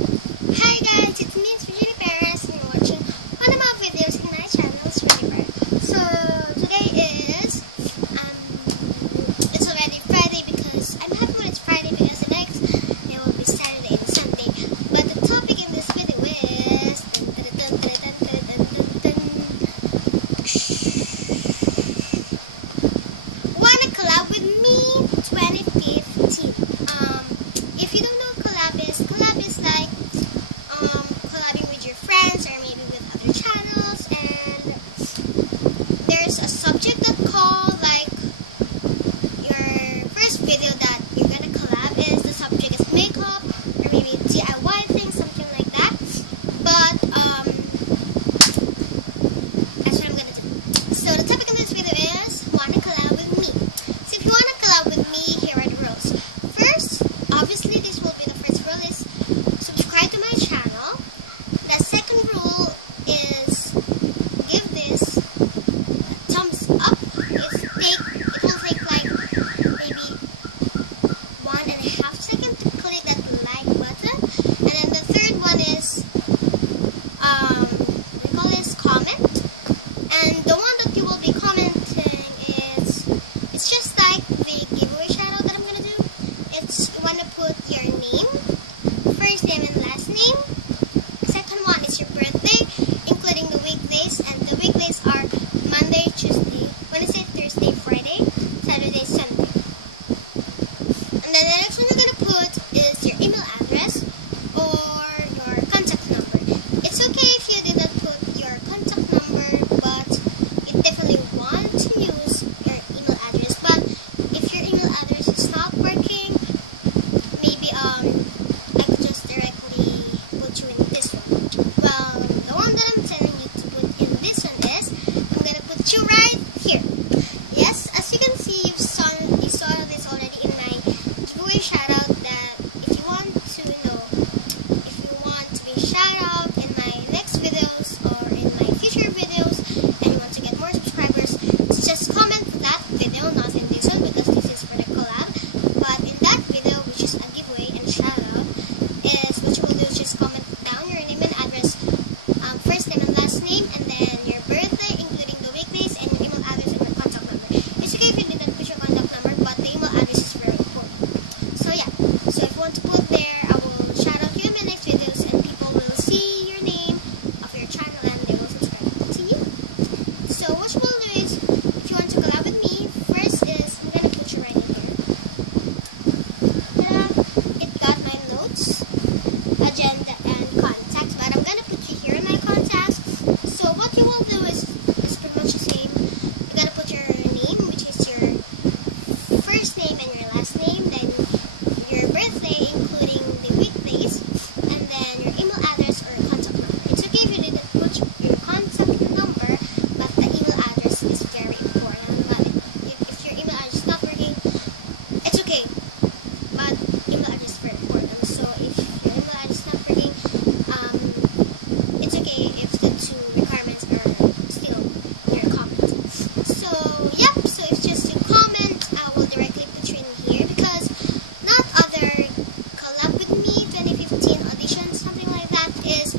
Hi guys, it's me, it's Virginia Perez, and you're watching one of my videos in my channel, it's Virginia Perez. So today is, it's already Friday because I'm happy when it's Friday because the next day will be Saturday and Sunday. But the topic in this video is, wanna collab with me 2015. If you don't know collab is like collabing with your friends or maybe with other channels, and there's a subject that call like your first video that you're gonna collab is the subject is makeup or maybe DIY things, something like that. But that's what I'm gonna do. So the topic of this video is wanna collab with me. So if you wanna collab with me, here are the rules. First, obviously this will be the first rule is subscribe to my channel. The second rule is give this a thumbs up. It will take like maybe 1.5 seconds to click that like button. And then the third one is we call this comment. And the one that you will be commenting is, it's just like the giveaway shout out that I'm gonna do. It's, you wanna put your name, first name and last name. Second one is your birthday, including the weekdays, and the weekdays are Monday, Tuesday, Wednesday, Thursday, Friday, Saturday, Sunday. And then the next one you're gonna put is your email address or your contact number. It's okay if you did not put your contact number, but you definitely want to use your email address. But if your email address is not working, maybe I could just directly put you in this one. Well, the one that I'm telling you to put in this one is, I'm gonna put you right here. Yes, as you can see, you saw this already in my giveaway shout out, that if you want to know, if you want to be shout out in my next videos or in my future videos and you want to get more subscribers, just comment that video, not in this one because this is for the collab, but in that video, which is a giveaway and shout out, is what you will do is just comment down your name and address, first name and last name, and then your birthday, including the weekdays, and your email address and your contact number. It's okay if you didn't put your contact number, but the email address is very important. So yeah, so if you want to put there, I will shout out you in my next videos, and people will see your name of your channel and they will subscribe to you. So what you will do is, if you want to collab with me, first is, I'm gonna put you right in here. Ta-da! It got my notes, agenda, and contacts, but I'm gonna put you here in my contacts. So what you will do is pretty much the same. You gotta put your name, which is your first name and your last name, then your birthday, including the weekdays, and then your email address or contact number. It's okay if you didn't put your contact number, but the email address is very important. But if your email address is not working, it's okay, but email address is very important. So if your email address is not working, it's okay if the two requirements are still your comment. So yep, so if just you comment, I will directly put you in here, because not other collab with me 2015 audition, something like that, is,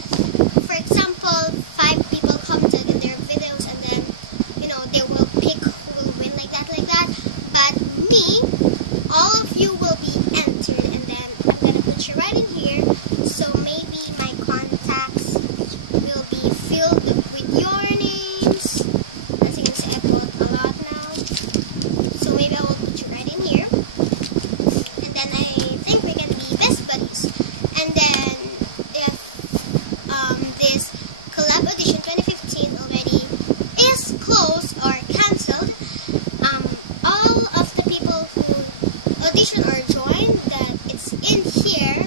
for example, 5 people commented in their videos and then, you know, they will pick who will win, like that. But me, all of you will be entered, and then I'm gonna put you right in here, so maybe my contacts will be filled with your names. As you can see, I put a lot now, so maybe I will put you right in here, and then I think we can be best buddies. And then if this collab audition 2015 already is closed or cancelled, all of the people who audition or join, that it's in here,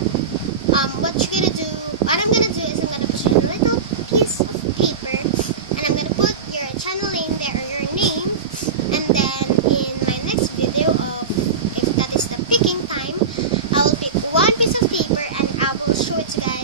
what I'm gonna do is I'm gonna put you in a little piece of paper, and I'm gonna put your channel name there or your name, and then in my next video of, if that is the picking time, I will pick one piece of paper and I will show it to you guys